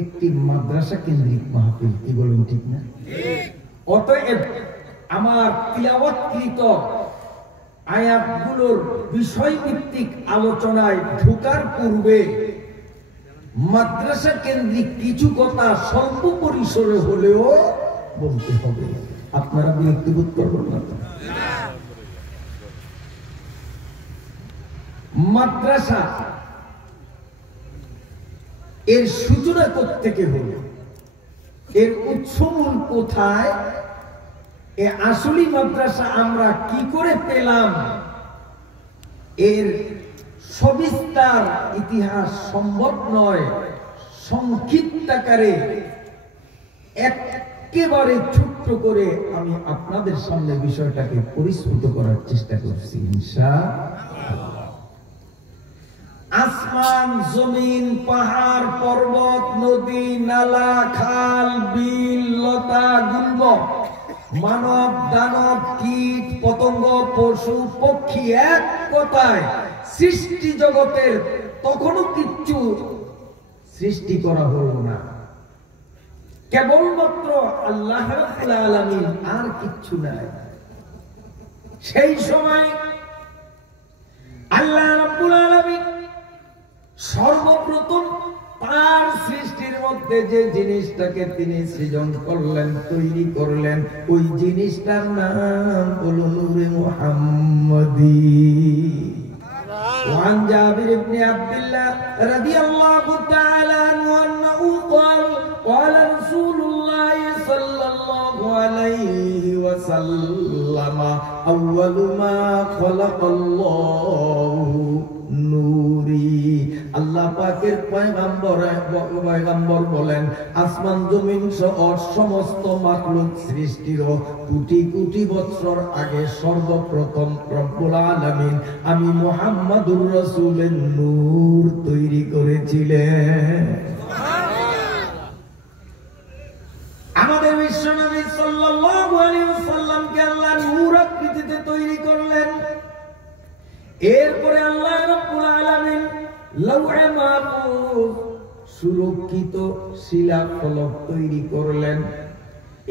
একটি মাদ্রাসা কেন্দ্রিক মাহফিল, কি বলেন ঠিক না? অতএব আমার তিলাওয়াতকৃত আয়াতগুলোর বিষয়ভিত্তিক আলোচনায় ঢোকার পূর্বে মাদ্রাসা কেন্দ্রিক কিছু কথা স্বল্প পরিসরে হলেও বলতে হবে। আপনারা বিরক্তিবোধ করবেন না তো? মাদ্রাসা এর সূচনা কোত্থেকে হলো, এর উৎসমূল কোথায়, এ আসলি মাদ্রাসা আমরা কি করে পেলাম, এর সবিস্তার ইতিহাস সম্ভব নয়। সংক্ষিপ্ত আকারে একেবারে ছোট্ট করে আমি আপনাদের সামনে বিষয়টাকে পরিস্ফুট করার চেষ্টা করছি ইনশাআল্লাহ। আসমান, জমিন, পাহাড়, পর্বত, নদী, নালা, খাল, বিল, লতা, গুল্ম, মানব, দানব, কীট, পতঙ্গ, পশু, পক্ষী, এক কথায় সৃষ্টি জগতের তখনও কিচ্ছু সৃষ্টি করা হলো না, কেবলমাত্র আল্লাহ রাব্বুল আলামিন, আর কিচ্ছু নাই। সেই সময় আল্লাহ রাব্বুল আলামিন সর্বপ্রথম তার সৃষ্টির মধ্যে যে জিনিসটাকে তিনি সৃজন করলেন, তৈরি করলেন, ওই জিনিসটার নাম হলো নূরে মুহাম্মদী। وعن جابر بن عبد الله رضي الله تعالى عنه أنه قال قال رسول الله صلى الله عليه وسلم أول ما خلق الله নূরি। আল্লাহ পাকের পয়গম্বর বলেন, আসমান জমিন সহ সমস্ত মাখলুক সৃষ্টির কোটি কোটি বছর আগে সর্বপ্রথম রব্বুল আলামিন আমি মুহাম্মাদুর রাসূলের নূর তৈরি করেছিলেন। আমাদের বিশ্বনবী সাল্লাল্লাহু আলাইহি ওয়াসাল্লামকে আল্লাহ নূর আকৃতিতে তৈরি করলেন। এরপরে আল্লাহ রাব্বুল আলামিন লৌহে মাহফুজ সুরক্ষিত শিলা ফলক তৈরি করলেন।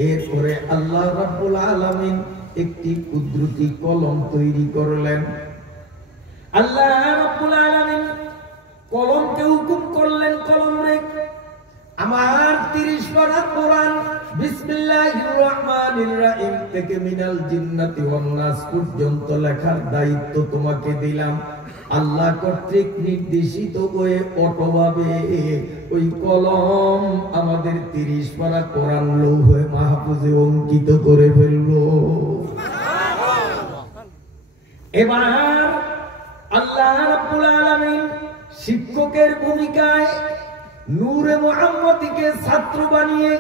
এরপরে আল্লাহ রাব্বুল আলামিন একটি কুদরতি কলম তৈরি করলেন। আল্লাহ রাব্বুল আলামিন কলমকে হুকুম করলেন, কলম রে আমার 30 পারা কোরআন বিসমিল্লাহির রহমানির রহিম থেকে মিনাল জিন্নাতি ওয়ান নাস পর্যন্ত লেখার দায়িত্ব তোমাকে দিলাম। আল্লাহ কর্তৃক নির্দেশিত হয়ে অটোভাবে ওই কলম আমাদের 30 পারা কোরআন লৌহে মাহফুজে অঙ্কিত করে ফেললো। এবার আল্লাহ রাব্বুল আলামিন শিক্ষকের ভূমিকায় নূরে মুহাম্মদীকে ছাত্র বানিয়ে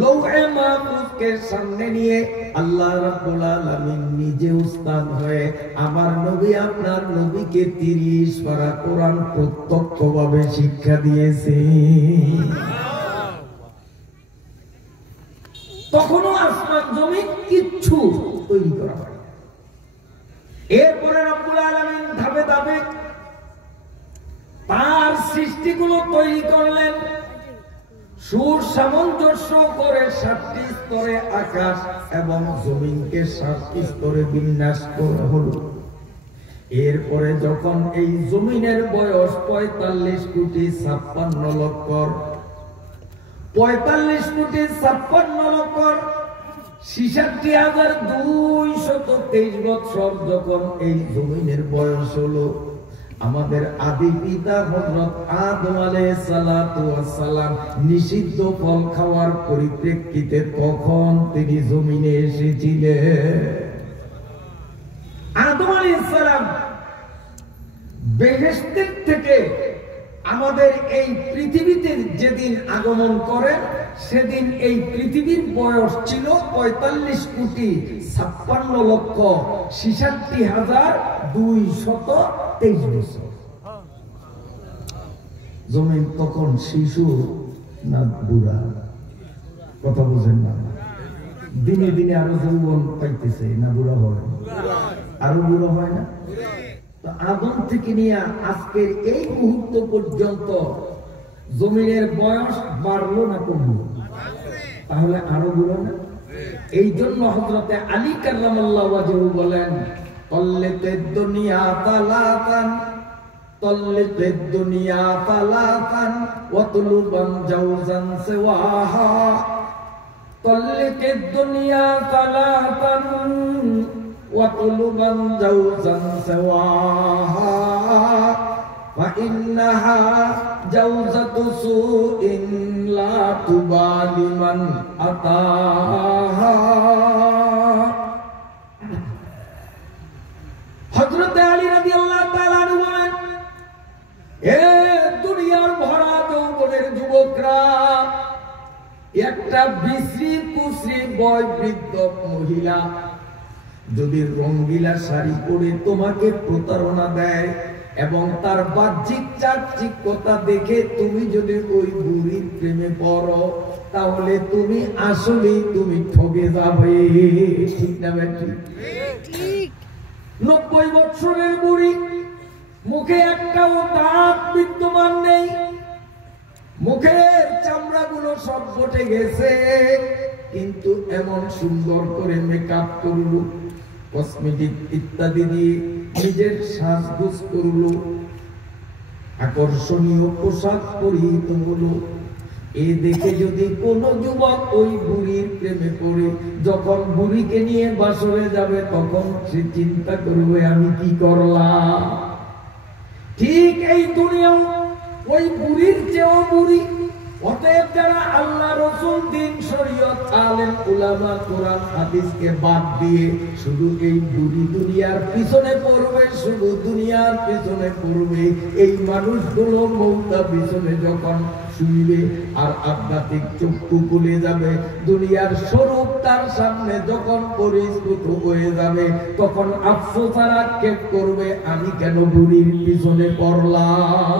লৌহে মাহফুজকে সামনে নিয়ে আল্লাহ রাব্বুল আলামিন নিজে উস্তাদ হয়ে আমার নবী আপনার নবীকে 30 পারা কোরআন প্রত্যক্ষভাবে শিক্ষা দিয়েছে। তখনও আসমান জমিন কিচ্ছু তৈরি করা হয়। এরপরে রাব্বুল আলামিন ধাপে ধাপে তার সৃষ্টিগুলো তৈরি করলেন, সুসামঞ্জস্য করে 7টি স্তরে আকাশ এবং জমিনকে 7টি স্তরে বিন্যাস করা হলো। এরপরে যখন এই জমিনের বয়স 45 কোটি 56 লক্ষ 66,223 বছর যখন এই জমিনের বয়স হলো, আমাদের আদি পিতা হযরত আদম আলাইহিস সালাতু ওয়াস সালাম নিষিদ্ধ ফল খাওয়ার পরিপ্রেক্ষিতে তখন তিনি জমিনে এসেছিলেন। আদম আলাইহিস সালাম বেহেশত থেকে আমাদের এই পৃথিবীতে যেদিন আগমন করেন, সেদিন এই পৃথিবীর বয়স ছিল 45,66,223 বছর। জমিন তখন শিশু না বুড়া, কথা বুঝেন না? দিনে দিনে আরো যৌবন পাইতেছে না, বুড়া হয়, আরো বুড়া হয় না? আদম থেকে নিয়ে আজকের এই মুহূর্ত পর্যন্ত জমিনের বয়স বাড়লো না কমলো? তাহলে আরো গুলো না। এই জন্য হযরতে আলী কাররামাল্লাহু ওয়াজহু বলেন, তাল্লিকিদ দুনিয়া তালাতান, তাল্লিকিদ দুনিয়া তালাতান ওয়াতলুবান জাওজান সিওয়াহা, তাল্লিকিদ দুনিয়া তালাতান ওয়াতলুবান জাওজান সিওয়াহা فإنها جوزة سوء لا تبالي من أتاها। হযরত আলী রাদিয়াল্লাহু তাআলা বলেন, এ দুনিয়ার ভরা যৌবনের যুবকরা, একটা বিশ্রী কুশ্রী বয়োবৃদ্ধ মহিলা যদি রঙ্গিলা শাড়ি পরে তোমাকে প্রতারণা দেয় এবং তার বাহ্যিক চাকচিক্যতা দেখে তুমি যদি ওই বুড়ির প্রেমে পড়ো, তাহলে তুমি আসলেই তুমি ঠকে যাবে। ঠিক না বেটি? ঠিক। 90 বছরের বুড়ি, মুখে একটাও দাঁত বিদ্যমান নেই, মুখের চামড়াগুলো সব ফটে গেছে, কিন্তু এমন সুন্দর করে মেকআপ করলো, কসমেটিক ইত্যাদি দিয়ে নিজের সাজগোজ করলো, আকর্ষণীয় পোশাক পরিহিত হলো। এই দেখে যদি কোন যুবক ওই বুড়ির প্রেমে পড়ে, যখন বুড়িকে নিয়ে বাসরে যাবে তখন সে চিন্তা করবে আমি কি করলাম। ঠিক এই দুনিয়াও ওই বুড়ির চেয়েও বুড়ি। অতএব যারা আল্লাহ রাসূল দিন শরীয়ত আলেম উলামা কোরআন হাদিসকে বাদ দিয়ে শুধু এই বুড়ি দুনিয়ার পিছনে পড়বে, শুধু দুনিয়ার পিছনে পড়বে, এই মানুষগুলো মৌতা পিছনে যখন শুনবে আর আধ্যাত্মিক চক্ষু খুলে যাবে, দুনিয়ার স্বরূপ তার সামনে যখন পরিস্ফুট হয়ে যাবে, তখন আফসোস আর আক্ষেপ করবে আমি কেন বুড়ির পিছনে পড়লাম,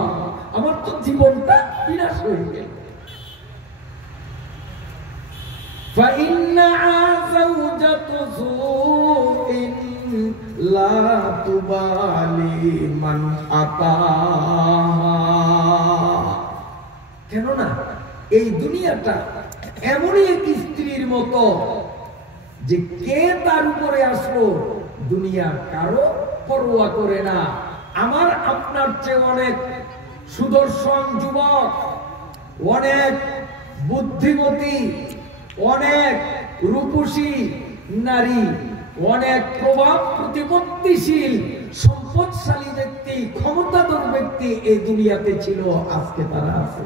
আমার তো জীবনটা বিনাশ হয়ে গেল। فإنها زوجة سوء لا تبالي من أتاها। কেননা এই দুনিয়াটা এমনই এক স্ত্রীর মতো যে কে তার উপরে আসলো দুনিয়া কারো পরোয়া করে না। আমার আপনার চেয়ে অনেক সুদর্শন যুবক, অনেক বুদ্ধিমতী, অনেক রূপসী নারী, অনেক প্রভাব প্রতিপত্তিশীল সম্পদশালী ব্যক্তি, ক্ষমতাধর ব্যক্তি এই দুনিয়াতে ছিল, আজকে তারা আছে।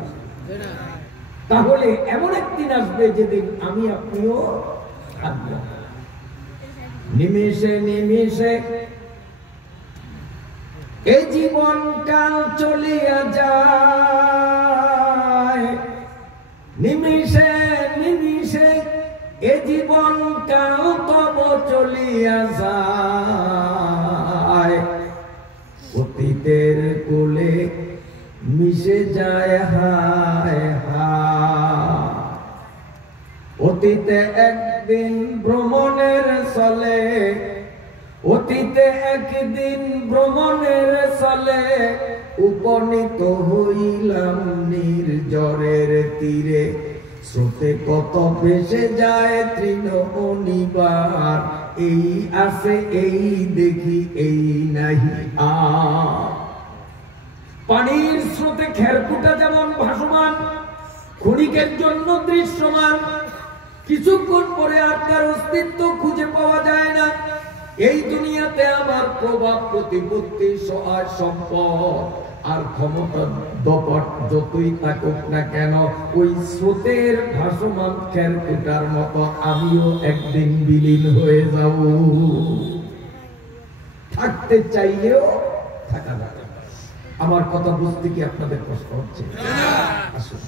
তাহলে এমন একদিন আসবে যেদিন আমি আপনিও থাকবো। নিমেষে নিমেষে এই জীবন কাল চলিয়া যায়, নিমেষে নিমেষে এ জীবন কাল তব চলিয়া যায়, অতীতের কোলে মিশে যায় হায় হায়। অতীতে একদিন ভ্রমণের চলে, অতীতে একদিন ভ্রমণের চলে, উপনীত হইলাম নির্ঝরের তীরে, স্রোতে কত ভেসে যায় তৃণ অনিবার, এই আছে এই দেখি এই নাহি আর। পানির স্রোতে খেরকুটা যেমন ভাসমান, ক্ষণিকের জন্য দৃশ্যমান, কিছুক্ষণ পরে আর তার অস্তিত্ব খুঁজে পাওয়া যায় না। এই দুনিয়াতে আমার প্রভাব প্রতিপত্তি সহায় সম্পদ আর ক্ষমতা দপট যতই থাকুক না কেন, ওই স্রোতের ভাসমান খেরকুটার মতো আমিও একদিন বিলীন হয়ে যাব। থাকতে চাইলেও থাকা যাবে। আমার কথা বুঝতে কি আপনাদের কষ্ট হচ্ছে? আসুন,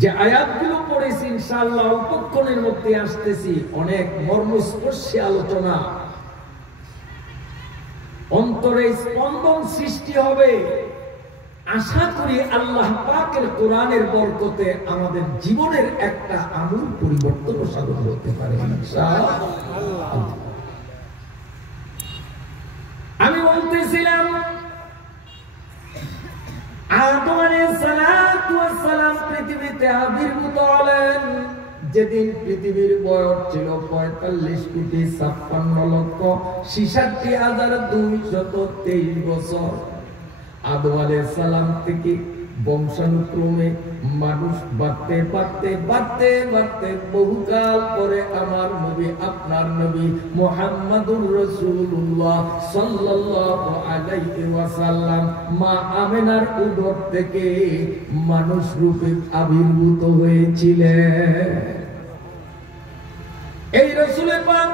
যে আয়াতগুলো পড়েছি ইনশাআল্লাহ অল্পক্ষণের মধ্যে আসতেছি, অনেক মর্মস্পর্শী আলোচনা, অন্তরে স্পন্দন সৃষ্টি হবে। আশা করি আল্লাহ পাকের কোরআনের বরকতে আমাদের জীবনের একটা আমূল পরিবর্তন সাধন হতে পারে ইনশাআল্লাহ। আমি বলতেছিলাম আদম আলাইহিস সালাতু ওয়াস সালাম পৃথিবীতে আবির্ভূত হলেন যেদিন পৃথিবীর বয়স ছিল 45,56,66,223 বছর। আদম আলাইহিস সালাম থেকে বংশানুক্রমে মানুষ বাড়তে বাড়তে বাড়তে বাড়তে বহুকাল পরে আমার নবী আপনার নবী মুহাম্মাদুর রাসূলুল্লাহ সাল্লাল্লাহু আলাইহি ওয়াসাল্লাম মা আমিনার উদর থেকে মানুষ রূপে আবির্ভূত হয়েছিলেন। এই রাসূল পাক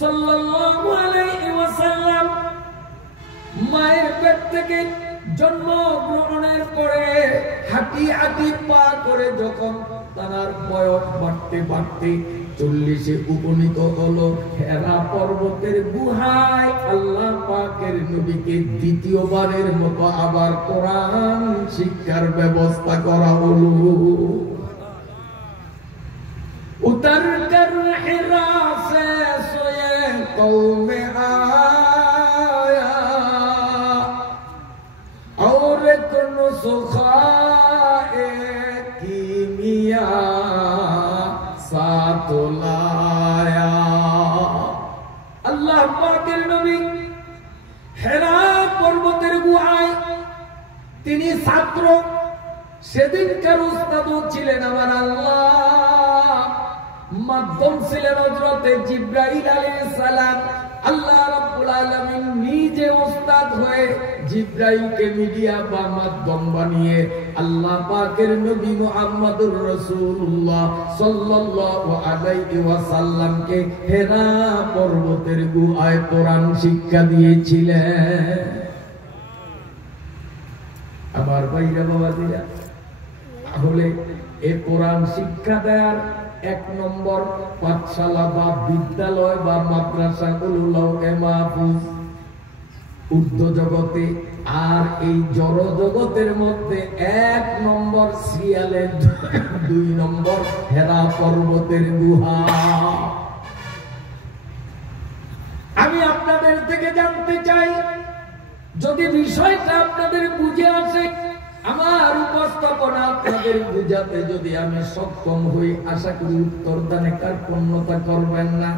সাল্লাল্লাহু আলাইহি ওয়াসাল্লাম মায়ের পেট থেকে জন্মগ্রহণের পরে হাঁটি হাঁটি পা করে যখন তার বয়স বাড়তে বাড়তে 40-এ উপনীত হলো, হেরা পর্বতের গুহায় আল্লাহ পাকের নবীকে দ্বিতীয়বারের মতো আবার কোরআন শিক্ষার ব্যবস্থা করা হলো। উতর কর হিরা সে সোয়ে কওমে আয়া और कुन सुखाए कीमिया साथ लाया। अल्लाह पाकेर नबी हेरा पर्वतेर गुहाय তিনি ছাত্র, সেদিনকার উস্তাদও ছিলেন আমার আল্লাহ, মাধ্যম ছিলেন হযরতে জিবরাইল আলাইহিস সালাম। আল্লাহ রাব্বুল আলামিন নিজে উস্তাদ হয়ে জিবরাইলকে মিডিয়া বা মাধ্যম বানিয়ে আল্লাহ পাকের নবী মুহাম্মদুর রাসূলুল্লাহ সাল্লাল্লাহু আলাইহি ওয়াসাল্লামকে হেরা পর্বতের গুহায় কোরআন শিক্ষা দিয়েছিলেন। আমার ভাইরা বাবাজিরা, তাহলে এই কোরআন শিক্ষা দেওয়ার 1 নম্বর পাঠশালা বা বিদ্যালয় বা মাদ্রাসাগুলো লাউহে মাহফুজ উর্দু জগতে, আর এই জড় জগতের মধ্যে 1 নম্বর সিয়ালে, 2 নম্বর হেরা পর্বতের গুহা। আমি আপনাদের থেকে জানতে চাই, যদি বিষয়টা আপনাদের বুঝে আসে, আমার উপস্থাপনা আপনাদের বুঝাতে যদি আমি সক্ষম হই, আশা করি উত্তর দানে কার্পণ্যতা করবেন না।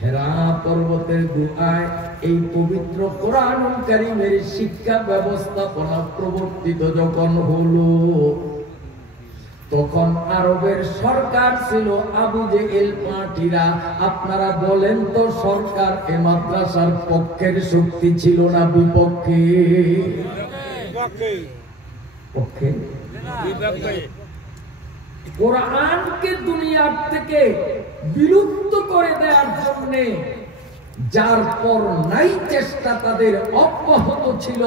হেরা পর্বতের গুহায় এই পবিত্র কোরআনুল কারীমের শিক্ষা ব্যবস্থাপনা প্রবর্তিত যখন হলো, তখন আরবের সরকার ছিল আবু জেহেল পার্টিরা। আপনারা বলেন তো, সরকার এ মাদ্রাসার পক্ষের শক্তি ছিল না বিপক্ষে? পক্ষে। কোরআনকে দুনিয়ার থেকে বিলুপ্ত করে দেওয়ার জন্য যার পর নাই চেষ্টা তাদের অব্যাহত ছিল,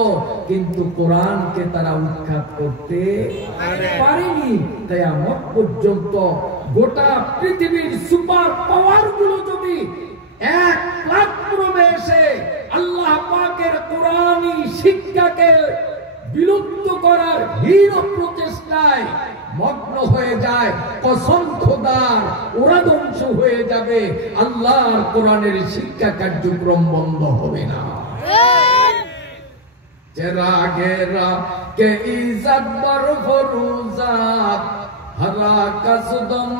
কিন্তু কোরআনকে তারা উৎখাত করতে পারেনি। কিয়ামত পর্যন্ত গোটা পৃথিবীর সুপার পাওয়ার গুলো যদি এক প্ল্যাটফর্মে এসে আল্লাহ পাকের কোরআনী শিক্ষাকে বিলুপ্ত করার হীন প্রচেষ্টায় মগ্ন হয়ে যায়, কসম খোদার ওরা ধ্বংস হয়ে যাবে, আল্লাহর কোরআনের শিক্ষা কার্যক্রম বন্ধ হবে না। চেরাগেরা কে ইজ্জত বর ফরুজাত হরা কসদম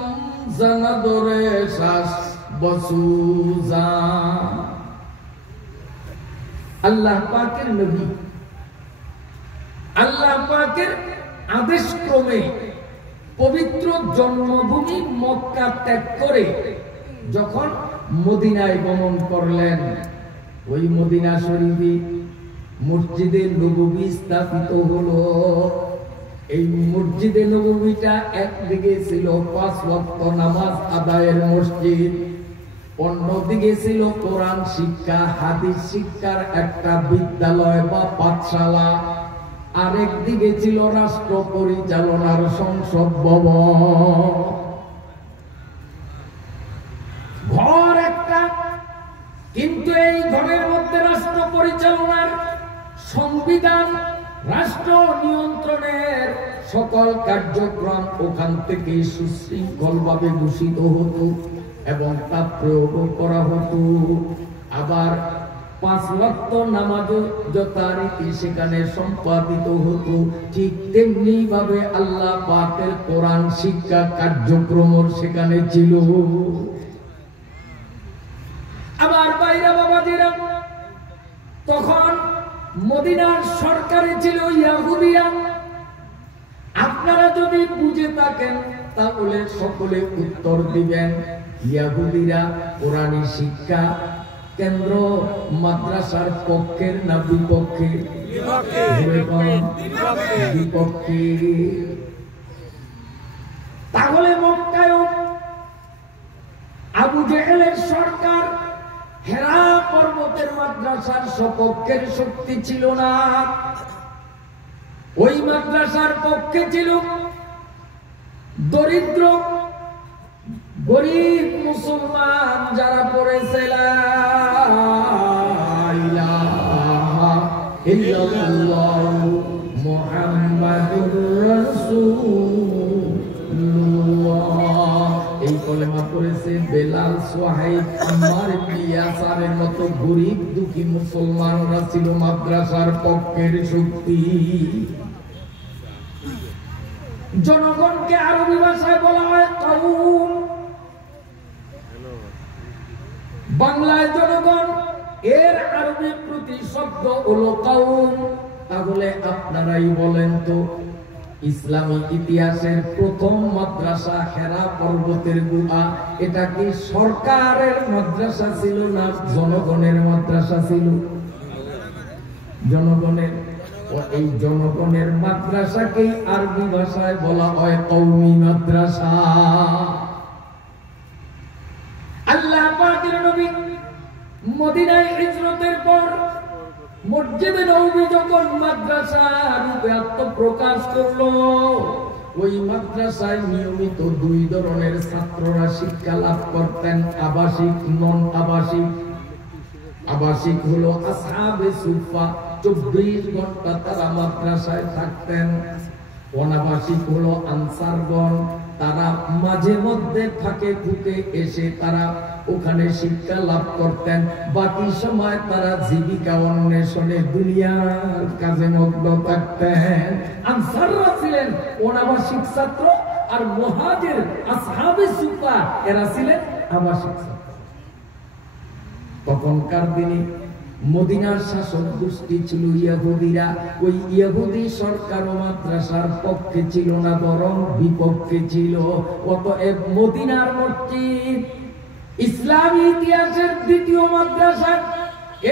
জনদরে শাস বসুজা। আল্লাহ পাকের নবী আল্লাহ পাকের আদেশ ক্রমে পবিত্র জন্মভূমি মক্কা ত্যাগ করে যখন মদিনায় গমন করলেন, ওই মদিনা শরীফে মসজিদে নববী স্থাপিত হলো। এই মসজিদে নববীটা একদিকে ছিল 5 ওয়াক্ত নামাজ আদায়ের মসজিদ, অন্যদিকে ছিল কোরআন শিক্ষা হাদিস শিক্ষার একটা বিদ্যালয় বা পাঠশালা, আরেক দিকে ছিল রাষ্ট্র পরিচালনার সংসদ ভবন। ঘর একটা, কিন্তু এই ঘরের মধ্যে রাষ্ট্র পরিচালনার সংবিধান, রাষ্ট্র নিয়ন্ত্রণের সকল কার্যক্রম ওখান থেকে সুশৃঙ্খল ভাবে ঘোষিত হতো এবং তা প্রয়োগ করা হতো। আবার 5 ওয়াক্ত নামাজও যথারীতি সেখানে সম্পাদিত হতো, ঠিক তেমনি ভাবে আল্লাহ পাকের কোরআন শিক্ষা কার্যক্রম সেখানে ছিল। আবার বাইরা বাবাজিরা, তখন মদিনার সরকারে ছিল ইহুদিরা। আপনারা যদি বুঝে থাকেন তাহলে সকলে উত্তর দিবেন। ইহুদিরা কোরআনী শিক্ষা কেন্দ্র মাদ্রাসার পক্ষের না বিপক্ষে? বিপক্ষে। তাহলে মক্কায় আবু জেহেলের সরকার হেরা পর্বতের মাদ্রাসার সপক্ষের শক্তি ছিল না। ওই মাদ্রাসার পক্ষে ছিল দরিদ্র গরিব মুসলমান যারা পড়েছে লা ইলাহা ইল্লাল্লাহু মুহাম্মাদুর রাসূলুল্লাহ, এই কলেমা পড়েছে বেলাল, সুহাইব, আম্মার ইবনে ইয়াসারের মতো গরিব দুঃখী মুসলমানরা ছিল মাদ্রাসার পক্ষের শক্তি। জনগণকে আরবি ভাষায় বলা হয় কওম, বাংলায় জনগণ, এর আরবি প্রতিশব্দ হলো কওম। তাহলে আপনারাই বলেন তো, ইসলামী ইতিহাসের প্রথম মাদ্রাসা হেরা পর্বতের গুহা, এটা কি সরকারের মাদ্রাসা ছিল না জনগণের মাদ্রাসা ছিল? জনগণের। এই জনগণের মাদ্রাসাকেই আরবি ভাষায় বলা হয় কওমি মাদ্রাসা। আল্লাহ পাকের নবী মদিনায় হিজরতের পর মসজিদে নববী যখন মাদ্রাসা রূপে আত্মপ্রকাশ করলো, ওই মাদ্রাসায় নিয়মিত 2 ধরনের ছাত্ররা শিক্ষা লাভ করতেন, আবাসিক, নন আবাসিক। আবাসিক হলো আসহাবে সুফা, 24 ঘন্টা তারা মাদ্রাসায় থাকতেন। অনাবাসিক হলো আনসারগণ, তারা মাঝে মধ্যে থাকে ফুকে এসে তারা ওখানে শিক্ষা লাভ করতেন। বাকি সময় তারা জীবিকা অন্বেষণে দুনিয়ার কাজে মগ্ন থাকতেন। আনসাররা ছিলেন অনাবাসিক ছাত্র, আর মুহাজির আসহাবে সুফা এরা ছিলেন আবাসিক ছাত্র। তখনকার দিনে মদিনার শাসক গোষ্ঠী ছিল ইহুদিরা। ওই ইহুদি সরকার মাদ্রাসার পক্ষে ছিল না, বরং বিপক্ষে ছিল। অতএব মদিনার মসজিদ ইসলামী ইতিহাসের দ্বিতীয় মাদ্রাসা।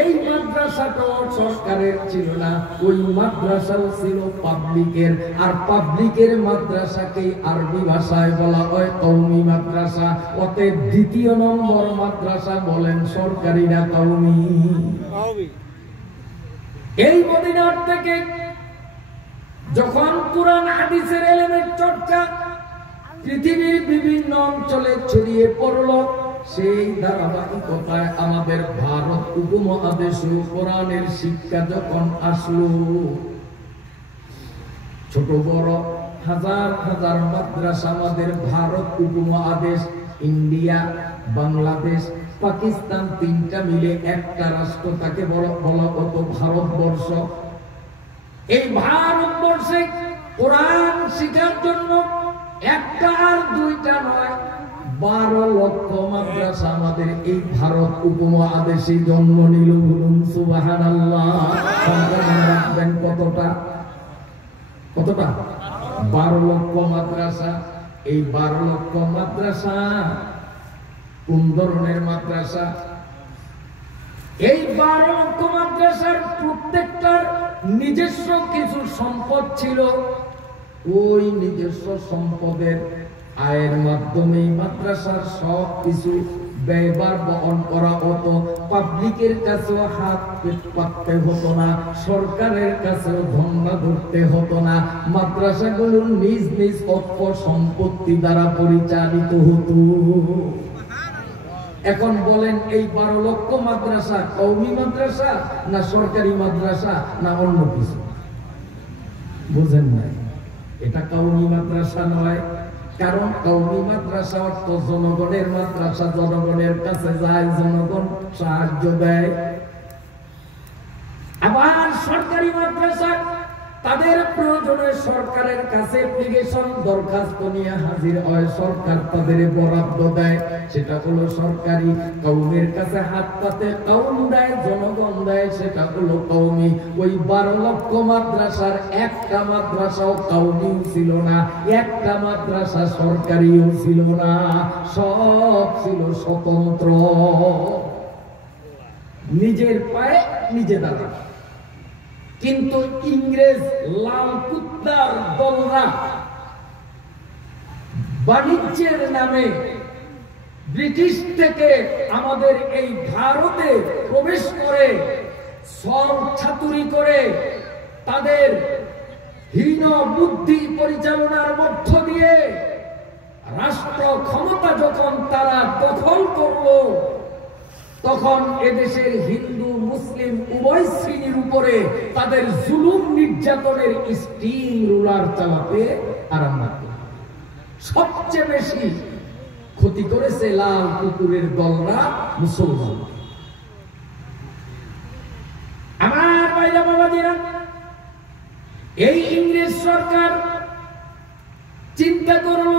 এই মাদ্রাসাটাও সরকারের ছিল না, ওই মাদ্রাসাও ছিল পাবলিকের। আর পাবলিকের মাদ্রাসাকে আরবি ভাষায় বলা হয় কওমি মাদ্রাসা। অতএব দ্বিতীয় নম্বর মাদ্রাসা বলেন সরকারি না কওমি? এই মদিনার থেকে যখন কুরআন হাদিসের ইলমের চর্চা পৃথিবীর বিভিন্ন অঞ্চলে ছড়িয়ে পড়ল, সেই ধারাবাহিকতায় আমাদের ভারত উপমহাদেশে কোরআনের শিক্ষা যখন আসলো, ছোট বড় হাজার হাজার মাদ্রাসা আমাদের ভারত উপমহাদেশ, ইন্ডিয়া, বাংলাদেশ, পাকিস্তান 3টা মিলে একটা রাষ্ট্র, তাকে বলা হতো ভারতবর্ষ। এই ভারতবর্ষে কোরআন শিক্ষার জন্য একটা আর 2টা নয়, 12 লক্ষ মাদ্রাসা আমাদের এই ভারত উপমহাদেশে জন্ম নিল। বলুন সুবহানাল্লাহ। রাখবেন কতটা? কতটা? 12 লক্ষ মাদ্রাসা। এই 12 লক্ষ মাদ্রাসা কোন ধরনের মাদ্রাসা? এই 12 লক্ষ মাদ্রাসার প্রত্যেকটার নিজস্ব কিছু সম্পদ ছিল। ওই নিজস্ব সম্পদের আয়ের মাধ্যমে মাদ্রাসার সব কিছু ব্যয়ভার বহন করা হতো। পাবলিকের কাছেও হাত পাততে হতো না, সরকারের কাছেও ধন্না ধরতে হতো না। মাদ্রাসাগুলো নিজ নিজ অর্থ সম্পত্তি দ্বারা পরিচালিত হতো। এখন বলেন, এই 12 লক্ষ মাদ্রাসা কওমি মাদ্রাসা না সরকারি মাদ্রাসা না অন্য কিছু? বুঝেন নাই? এটা কওমি মাদ্রাসা নয়। কারণ কওমি মাদ্রাসা অর্থ জনগণের মাদ্রাসা, জনগণের কাছে যায়, জনগণ সাহায্য দেয়। আবার সরকারি মাদ্রাসা তাদের প্রয়োজনে সরকারের কাছে অ্যাপ্লিকেশন দরখাস্ত নিয়ে হাজির হয়, সরকার তাদের বরাদ্দ দেয়, সেটা হলো সরকারি। কওমের কাছে হাত পাতে কওম দেয়, জনগণ দেয়, সেটা হলো কওমি। ওই 12 লক্ষ মাদ্রাসার একটা মাদ্রাসাও কওমি ছিল না, একটা মাদ্রাসা সরকারিও ছিল না, সব ছিল স্বতন্ত্র, নিজের পায়ে নিজে দাঁড়ানো। কিন্তু ইংরেজ লাল কুত্তার দলরা বাণিজ্যের নামে ব্রিটিশ থেকে আমাদের এই ভারতে প্রবেশ করে সব ছাতুরি করে তাদের হীন বুদ্ধি পরিচালনার মধ্য দিয়ে রাষ্ট্র ক্ষমতা যখন তারা দখল করলো, তখন এদেশের হিন্দু মুসলিম উভয় শ্রেণীর উপরে তাদের জুলুম নির্যাতনের স্টিম রুলার চালাতে আরম্ভ করে। সবচেয়ে বেশি ক্ষতি করেছে লাল কুকুরের দলরা মুসলমান। আমার ভাইরা বাবাজিরা, এই ইংরেজ সরকার চিন্তা করল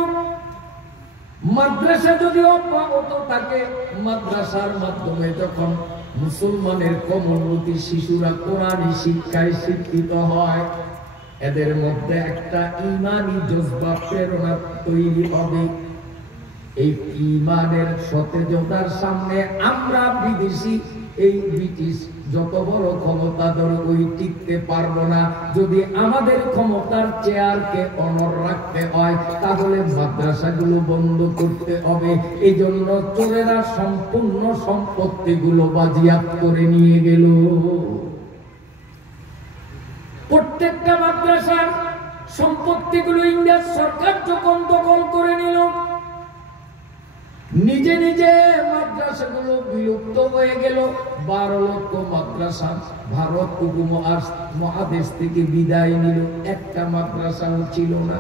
মাদ্রাসা যদি অব্যাহত থাকে, মাদ্রাসার মাধ্যমে যখন মুসলমানের কোমলমতি শিশুরা কোরআনী শিক্ষায় শিক্ষিত হয়, এদের মধ্যে একটা ঈমানী জজবা প্রেরণা তৈরি হবে। এই ঈমানের সতেজতার সামনে আমরা বিদেশি এই ব্রিটিশ যত বড় ক্ষমতাধর ওই টিকতে পারবো না। যদি আমাদের ক্ষমতার চেয়ারকে অনর রাখতে হয়, তাহলে মাদ্রাসাগুলো বন্ধ করতে হবে। এই জন্য চোরেরা সম্পূর্ণ সম্পত্তিগুলো বাজিয়াত করে নিয়ে গেল। প্রত্যেকটা মাদ্রাসার সম্পত্তিগুলো ইংরেজ সরকার যখন দখল করে নিল, নিজে নিজে মাদ্রাসাগুলো বিলুপ্ত হয়ে গেল। 12 লক্ষ মাদ্রাসা ভারত উপমহাদেশ থেকে বিদায় নিল, একটা মাদ্রাসাও ছিল না।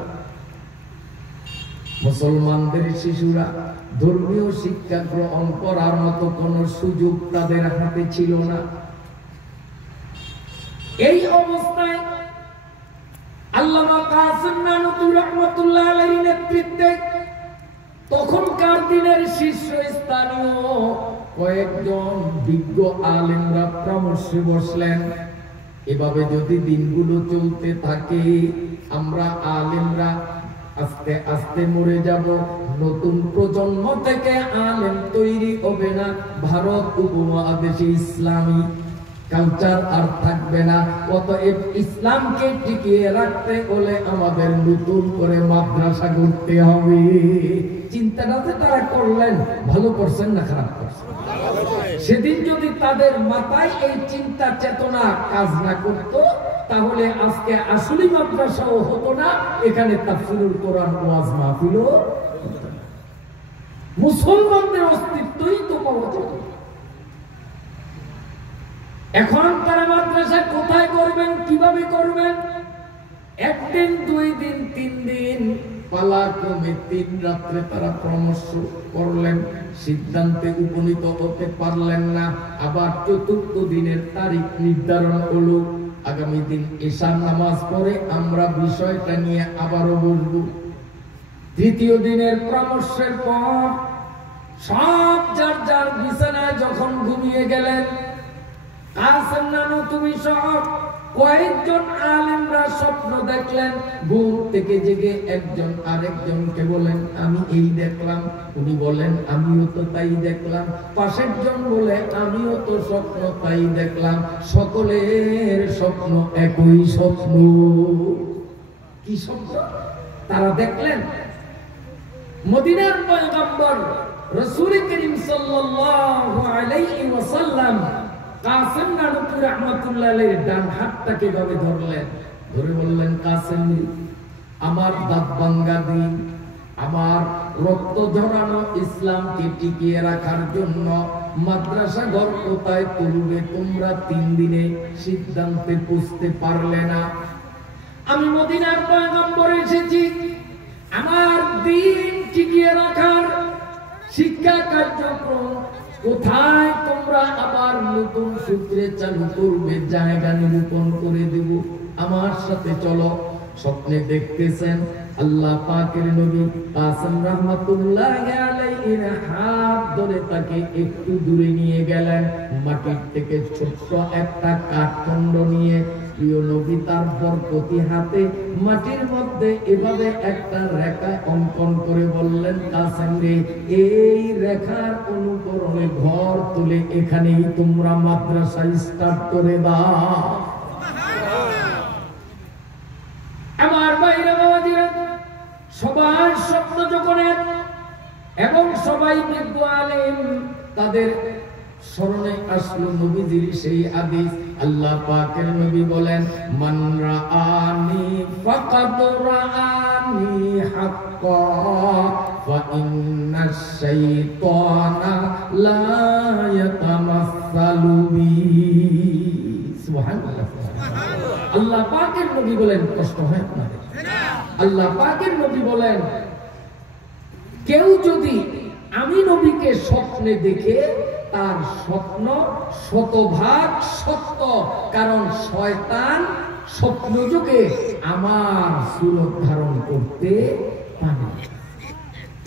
মুসলমানদের শিশুরা ধর্মীয় শিক্ষা গ্রহণ করার মতো কোন সুযোগ তাদের হাতে ছিল না। এই অবস্থায় আল্লামা কাসিম নানুতুই রাহমাতুল্লাহ আলাইহির নেতৃত্বে তখনকার দিনের শীর্ষস্থানীয় কয়েকজন বিজ্ঞ আলেমরা পরামর্শে বসলেন, এভাবে যদি দিনগুলো চলতে থাকে, আমরা আলেমরা আস্তে আস্তে মরে যাব, নতুন প্রজন্ম থেকে আলেম তৈরি হবে না, ভারত উপমহাদেশে ইসলামী কালচার আর থাকবে না। অতএব ইসলামকে টিকিয়ে রাখতে হলে আমাদের নতুন করে মাদ্রাসা করতে হবে। চিন্তাটাতে তারা করলেন, ভালো করছেন না খারাপ করছেন? সেদিন যদি তাদের মাথায় এই চিন্তা চেতনা কাজ না করত, তাহলে আজকে আসলি মাদ্রাসাও হতো না, এখানে তাফসীরুল কোরআন ওয়াজ মাহফিলও হতো না, মুসলমানদের অস্তিত্বই তো পাওয়া যেত। এখন তারা মাদ্রাসা কোথায় করবেন, কিভাবে করবেন? একদিন, 2 দিন, 3 দিন পালাক্রমে 3 রাত্রে তারা পরামর্শ করলেন, সিদ্ধান্তে উপনীত হতে পারলেন না। আবার 4র্থ দিনের তারিখ নির্ধারণ হলো, আগামী দিন ঈশার নামাজ পড়ে আমরা বিষয়টা নিয়ে আবারও বলবো। 3য় দিনের পরামর্শের পর সব যার যার বিছানায় যখন ঘুমিয়ে গেলেন, কাসিম নানুতুই সহ কয়েকজন আলেমরা স্বপ্ন দেখলেন। ঘুম থেকে জেগে একজন আরেকজনকে বলেন, আমি এই দেখলাম। উনি বলেন, আমিও তো তাই দেখলাম। পাশের জন বলে, আমিও তো স্বপ্ন তাই দেখলাম। সকলের স্বপ্ন একই স্বপ্ন। কি স্বপ্ন? তারা দেখলেন মদিনার পয়গম্বর রাসূল করিম সাল্লাল্লাহু আলাইহি ওয়াসাল্লাম কাসিম নানুতুই রাহমাতুল্লাহ আলাইহির ডান হাতটাকে ভাবে ধরলেন, ধরে বললেন, কাসিম, আমার দাঁত ভাঙ্গা দিন, আমার রক্ত ঝরানো ইসলামকে টিকিয়ে রাখার জন্য মাদ্রাসা ঘর কোথায় তুলবে তোমরা 3 দিনে সিদ্ধান্তে পৌঁছতে পারলে না। আমি মদিনার পয়গম্বর এসেছি আমার দিন টিকিয়ে রাখার শিক্ষা কার্যক্রম কোথায় তোমরা আবার নতুন সূত্রে চালু করবে, জায়গা নিরূপণ করে দেব, আমার সাথে চলো। স্বপ্নে দেখতেছেন আল্লাহ পাকের নবী কাসেম রাহমাতুল্লাহি আলাইহির হাত ধরে তাকে একটু দূরে নিয়ে গেলেন। মাটির থেকে ছোট্ট একটা কাঠখণ্ড নিয়ে প্রিয় নবী তার বরকতি হাতে মাটির মধ্যে এভাবে একটা রেখা অঙ্কন করে বললেন, কাসেম রে, এই রেখার অনুকরণে ঘর তুলে এখানেই তোমরা মাদ্রাসা স্টার্ট করে দাও। আমার বাইরে বাবাজিরা, সবার স্বপ্ন যখন এবং সবাই বিজ্ঞ আলেম, তাদের স্মরণে আসলো নবীজির সেই হাদিস। আল্লাহ পাকের নবী বলেন, মান রাআনি ফাকাদ রাআনি হাক্কা ফা ইন্নাশ শাইতানা লা ইয়াতামাসসালু বি। সুবহানাল্লাহ। আল্লাহ পাকের নবী বলেন, কষ্ট হয় আপনাদের? আল্লাহ পাকের নবী বলেন, কেউ যদি আমি নবীকে স্বপ্নে দেখে, তার স্বপ্ন শতভাগ সত্য, কারণ শয়তান স্বপ্ন যুগে আমার সুরত ধারণ করতে পারে।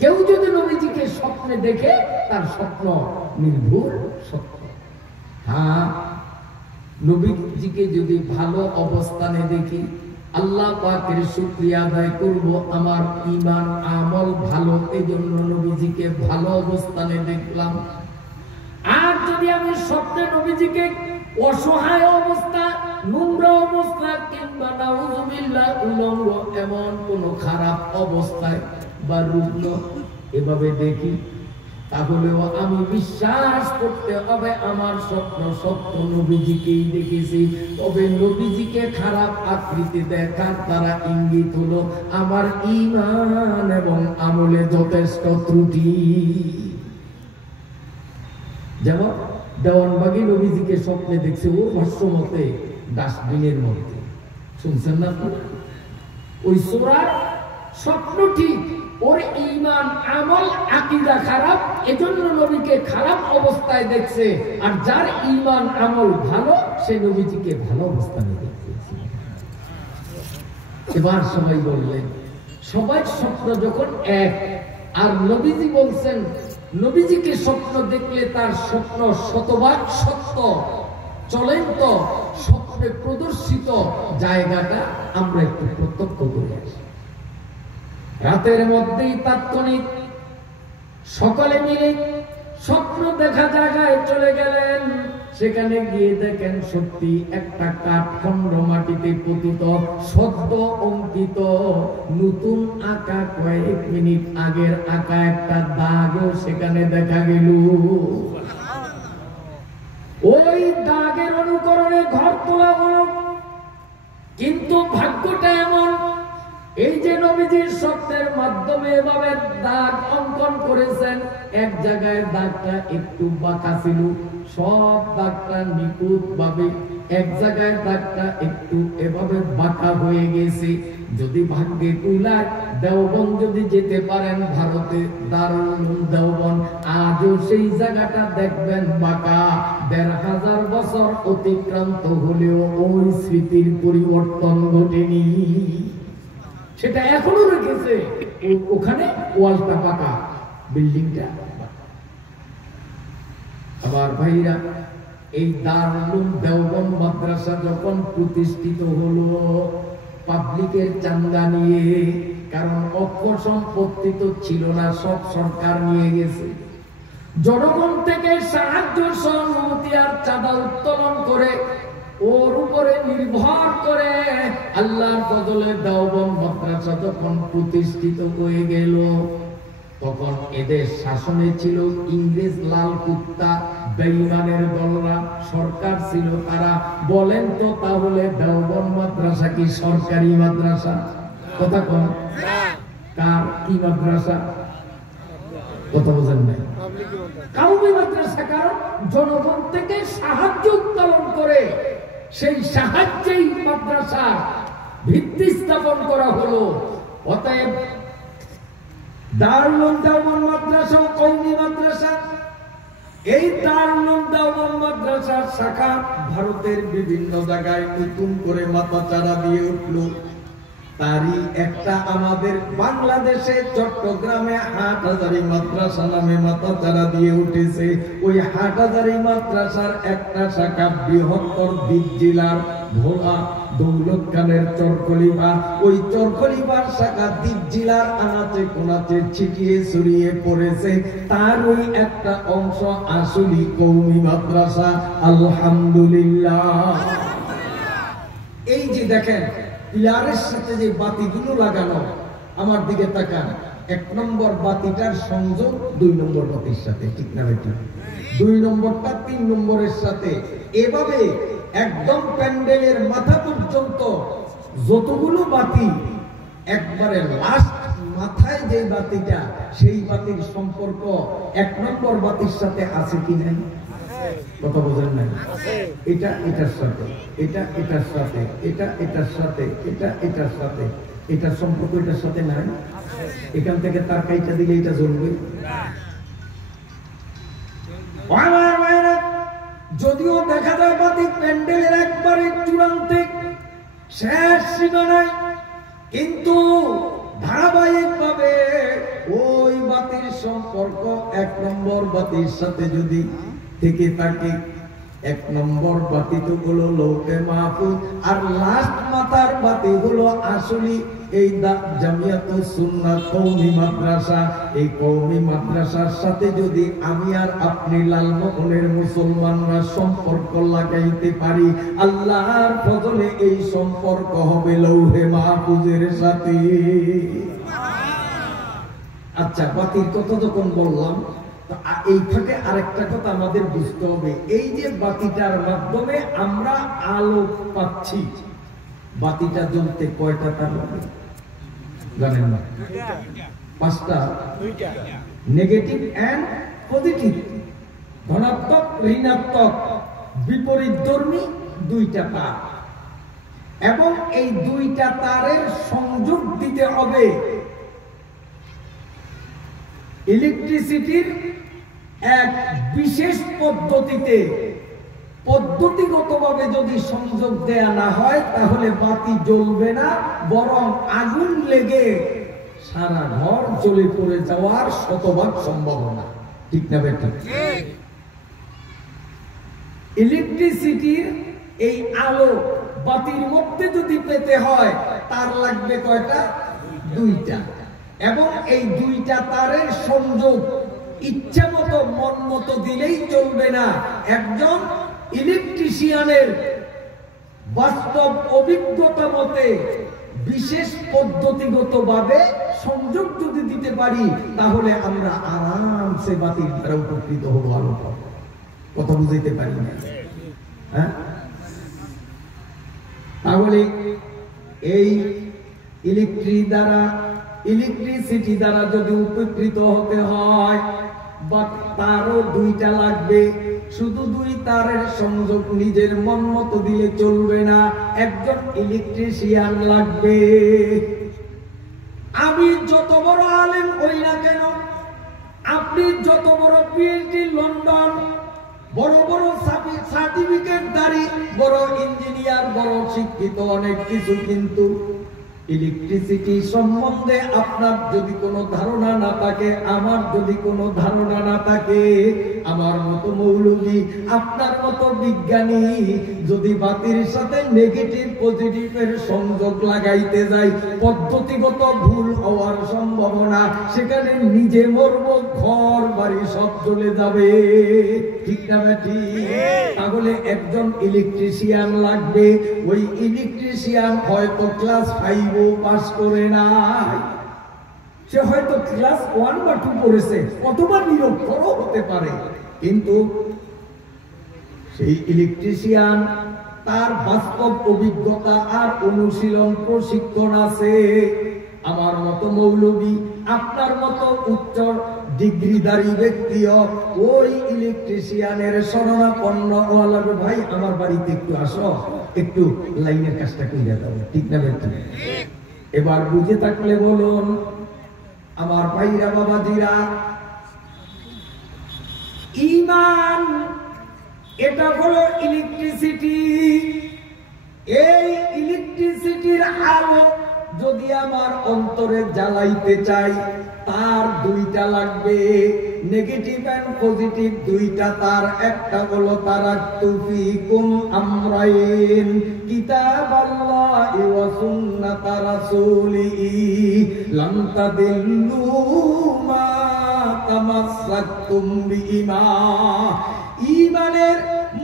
কেউ যদি নবীজিকে স্বপ্নে দেখে, তার স্বপ্ন নির্ভুল সত্য। হ্যাঁ, নবীজিকে যদি ভালো অবস্থানে দেখি, আল্লাহ পাকের শুকরিয়া আদায় করব, আমার ঈমান আমল ভালো, এজন্য নবীজিকে ভালো অবস্থানে দেখলাম। আর যদি আমি স্বপ্নে নবীজিকে অসহায় অবস্থা, নোংরা অবস্থা, কিংবা নাউযুবিল্লাহ উলঙ্গ এমন কোন খারাপ অবস্থায় বা রুগ্ন এভাবে দেখি, তাহলেও আমি বিশ্বাস করতে হবে আমার স্বপ্ন সত্য, নবীজিকেই দেখেছি। তবে নবীজিকে খারাপ আকৃতি দেখার দ্বারা ইঙ্গিত হলো আমার ঈমান এবং আমলে যথেষ্ট ত্রুটি। যেমন দেওয়ানবাগী নবীজিকে স্বপ্নে দেখছে, ও ভাষ্য মতে ডাস্টবিনের মধ্যে, শুনছেন না? ওই সূরার স্বপ্ন ঠিক, ওর ঈমান আমল আকীদা খারাপ, এজন্য নবীকে খারাপ অবস্থায় দেখছে। আর যার ঈমান আমল ভালো, সে নবীজিকে ভালো অবস্থায় দেখছে। এবার সবাই বললেন, সবাই স্বপ্ন যখন এক, আর নবীজি বলছেন নবীজিকে স্বপ্ন দেখলে তার স্বপ্ন শতভাগ সত্য, চলেন তো স্বপ্নে প্রদর্শিত জায়গাটা আমরা একটু প্রত্যক্ষ করে আসি। রাতের মধ্যেই তাৎক্ষণিক সকলে মিলে স্বপ্ন দেখা জায়গায় চলে গেলেন। সেখানে গিয়ে দেখেন সত্যি একটা কাঠখণ্ড মাটিতে পতিত, সদ্য অঙ্কিত, নতুন আঁকা, কয়েক মিনিট আগের আঁকা একটা দাগও সেখানে দেখা গেল। ওই দাগের অনুকরণে ঘর তোলা হলো। কিন্তু ভাগ্যটা এমন, এই যে নবীজির স্বপ্নের মাধ্যমে এভাবে দাগ অঙ্কন করেছেন, এক জায়গায় দাগটা একটু বাঁকা ছিল, সব দাগটা নিখুঁত ভাবে, এক জায়গায় দাগটা একটু এভাবে বাঁকা হয়ে গেছে। যদি ভাগ্যে কুলায় দেওবন্দ যদি যেতে পারেন, ভারতে দারুল উলুম দেওবন্দ, আজও সেই জায়গাটা দেখবেন বাঁকা। ১৫০০ বছর অতিক্রান্ত হলেও ওই স্মৃতির পরিবর্তন ঘটেনি, সেটা এখনো রেখেছে। ওখানে ওয়ালটা পাকা, বিল্ডিংটা। আবার ভাইরা, এই দারুল উলুম দেওবন্দ মাদ্রাসা যখন প্রতিষ্ঠিত হলো পাবলিকের চান্দা নিয়ে, কারণ অক্ষ সম্পত্তি তো ছিল না, সব সরকার নিয়ে গেছে। জনগণ থেকে সাহায্য সহমতি আর চাঁদা উত্তোলন করে, ওর উপরে নির্ভর করে আল্লাহর বদলে দেওবন্দ মাদ্রাসা যখন প্রতিষ্ঠিত হয়ে গেল, তখন এদের শাসনে ছিল ইংরেজ লাল কুত্তা, বেঈমানের দলরা, সরকার ছিল তারা। বলেন তো তাহলে দেওবন্দ মাদ্রাসা কি সরকারি মাদ্রাসা? কথা কোন কার কি মাদ্রাসা? কথা বোঝেন নাই? কাউমি মাদ্রাসা। কারণ জনগণ থেকে সাহায্য উত্তোলন করে সেই সাহায্যেই মাদ্রাসা ভিত্তি স্থাপন করা হলো। অতএব দারুল উলুম দেওবন্দ মাদ্রাসা ও কওমি মাদ্রাসা এই দারুল দাওয়াত মাদ্রাসার শাখা ভারতের বিভিন্ন জায়গায় নতুন করে মাথাচাড়া দিয়ে উঠল। তারই একটা আমাদের বাংলাদেশে চট্টগ্রামে হাটহাজারী মাদ্রাসা নামে মাথাচাড়া দিয়ে উঠেছে। ওই হাটহাজারী মাদ্রাসার একটা শাখা বৃহত্তর দ্বীপ জেলার ভোলা দৌলত খানের চরখলিবা, ওই চরখলিবার শাখা দ্বীপ জেলার আনাচে কোনাচে ছিটিয়ে ছড়িয়ে পড়েছে। তার ওই একটা অংশ আসলি কওমি মাদ্রাসা। আলহামদুলিল্লাহ। এই যে দেখেন পিলারের সাথে যে বাতিগুলো লাগানো, আমার দিকে তাকান, 1 নম্বর বাতিটার সংযোগ 2 নম্বর বাতির সাথে, ঠিক না বেটি? 2 নম্বরটা 3 নম্বরের সাথে। এভাবে একদম প্যান্ডেলের মাথা পর্যন্ত যতগুলো বাতি, একবারে লাস্ট মাথায় যে বাতিটা, সেই বাতির সম্পর্ক 1 নম্বর বাতির সাথে আছে কি নাই? কথা বোঝেন নাই? এটা এটার সাথে, এটা এটার সাথে, এটা এটার সাথে, এটা এটার সাথে, এটার সম্পর্ক এটার সাথে নাই। এখান থেকে তার কাইটা দিলে এটা জ্বলবে। যদিও দেখা যায় বাতি প্যান্ডেলের একবারে চূড়ান্তে শেষ সীমানায়, কিন্তু ধারাবাহিকভাবে ওই বাতির সম্পর্ক 1 নম্বর বাতির সাথে যদি থেকে থাকে, 1 নম্বর বাতি তো হলো লৌহে মাহফুজ, আর লাস্ট মাথার বাতি হলো আসলি এই জামিয়াতুস সুন্নাহ কওমি মাদ্রাসা। এই কওমি মাদ্রাসার সাথে যদি আমি আর আপনি লালমোহনের মুসলমানরা সম্পর্ক লাগাইতে পারি, আল্লাহর ফজলে এই সম্পর্ক হবে লৌহে মাহফুজের সাথে। আচ্ছা, বাতির কথা যখন বললাম, এই থেকে আরেকটা কথা আমাদের বুঝতে হবে। এই যে বাতিটার মাধ্যমে আমরা আলো পাচ্ছি, বাতিটা জ্বলতে কয়টা তার লাগে জানেন না? 5টা। নেগেটিভ এন্ড পজিটিভ, ধনাত্মক ঋণাত্মক বিপরীতধর্মী 2টা তার, এবং এই 2টা তারের সংযোগ দিতে হবে ইলেকট্রিসিটির এক বিশেষ পদ্ধতিতে। পদ্ধতিগতভাবে যদি সংযোগ দেয়া না হয় তাহলে বাতি জ্বলবে না, বরং আগুন লেগে সারা ঘর জ্বলে পড়ে যাওয়ার শতভাগ সম্ভাবনা, ঠিক না বেটা? ইলেকট্রিসিটির এই আলো বাতির মধ্যে যদি পেতে হয় তার লাগবে কয়টা? 2টা। এবং এই 2টা তারের সংযোগ ইচ্ছা মতো মন মতো দিলেই চলবে না। একজন ইলেকট্রিশিয়ানের বাস্তব অভিজ্ঞতা মতে বিশেষ পদ্ধতিগতভাবে সংযোগ যদি দিতে পারি, তাহলে আমরা আরামসে বাতির দ্বারা উপকৃত হব, আলো পাবো। কথা বুঝাইতে পারি না? হ্যাঁ, তাহলে এই ইলেকট্রিসিটি দ্বারা যদি উপকৃত হতে হয়, বা তারও 2টা লাগবে। শুধু 2 তারের সংযোগ নিজের মন মতো দিলে চলবে না, একজন ইলেকট্রিশিয়ান লাগবে। আমি যত বড় আলেম হই না কেন, আপনি যত বড় পিএইচডি লন্ডন, বড় বড় সার্টিফিকেটধারী, বড় ইঞ্জিনিয়ার, বড় শিক্ষিত, অনেক কিছু, কিন্তু ইলেকট্রিসিটি সম্বন্ধে আপনার যদি কোনো ধারণা না থাকে, আমার যদি কোনো ধারণা না থাকে, আমার মতো মৌলবী, আপনার মতো বিজ্ঞানী যদি বাতির সাথে নেগেটিভ পজিটিভের সংযোগ লাগাইতে যাই, পদ্ধতিগত ভুল হওয়ার সম্ভাবনা, সেখানে নিজে মরব, ঘর বাড়ি সব চলে যাবে, ঠিক না বেটি? তাহলে একজন ইলেকট্রিশিয়ান লাগবে। ওই ইলেকট্রিশিয়ান হয়তো ক্লাস 5 পাস করে নাই, সে হয়তো ক্লাস 1 বা 2 পড়েছে, অথবা নিরক্ষরও হতে পারে, কিন্তু সেই ইলেকট্রিশিয়ান তার বাস্তব অভিজ্ঞতা আর অনুশীলন প্রশিক্ষণ আছে। আমার মতো মৌলবী, আপনার মতো উচ্চ ডিগ্রিধারী ব্যক্তিও ওই ইলেকট্রিশিয়ানের শরণাপন্ন হওয়া লাগবে। ভাই, আমার বাড়িতে একটু আসো, একটু লাইনের কাজটা করে দাও, ঠিক না বেটি? এবার বুঝে থাকলে বলুন, আমার ভাইরা বাবাজিরা, ঈমান এটা হলো ইলেকট্রিসিটি। এই ইলেকট্রিসিটির আলো যদি আমার অন্তরে জ্বালাইতে চাই তার দুইটা লাগবে, নেগেটিভ এন্ড পজিটিভ দুইটা। তার একটা হলো তারাক্তু ফীকুম আমরাইন কিতাবাল্লাহি ওয়া সুন্নাতা রাসূলিহি লাম তাদিল্লু মা তামাসসাকতুম বিহিমা। ঈমানের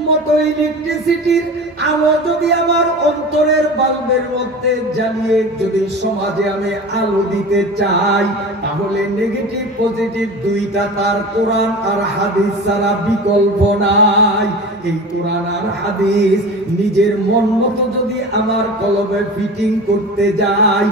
মতো ইলেকট্রিসিটির আলো যদি আমার অন্তরের বাল্বের মধ্যে জ্বালিয়ে যদি সমাজে আমি আলো দিতে চাই, তাহলে নেগেটিভ পজিটিভ দুইটা তার কোরআন আর হাদিস ছাড়া বিকল্প নাই। এই কোরআন আর হাদিস নিজের মন মতো যদি আমার কলবে ফিটিং করতে যাই,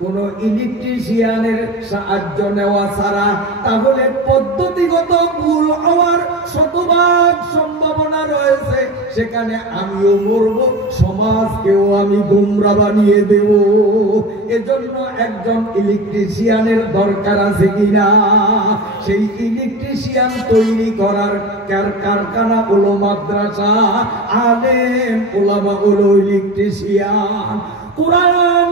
কোন ইলেকট্রিশিয়ানের সাহায্য নেওয়া ছাড়া, তাহলে পদ্ধতিগত ভুল হওয়ার শতভাগ সম্ভাবনা রয়েছে। সেখানে আমিও মরব, সমাজকেও আমি গোমরা বানিয়ে দেব। এজন্য একজন ইলেকট্রিশিয়ানের দরকার আছে কিনা? সেই ইলেকট্রিশিয়ান তৈরি করার কারখানা হলো মাদ্রাসা, আলেম ওলামা হলো ইলেকট্রিশিয়ান। কোরআন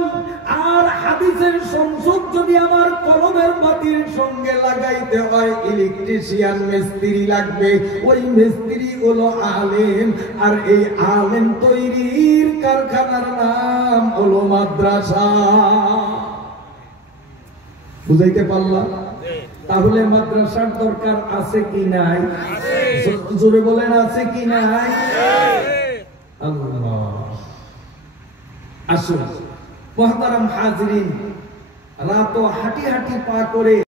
আর হাদিসের সংযোগ যদি আমার কলমের বাতির সঙ্গে লাগাইতে হয়, ইলেকট্রিশিয়ান মিস্ত্রি লাগবে। ওই মিস্ত্রি হলো আলেম, আর এই আলেম তৈরির কারখানার নাম হলো মাদ্রাসা। বুঝাইতে পারলাম? তাহলে মাদ্রাসার দরকার আছে কি নাই? জোরে বলেন, আছে কি নাই? আল্লাহ। আসুন মুহতারাম হাজিরিন, রাত হাঁটি হাঁটি পা করে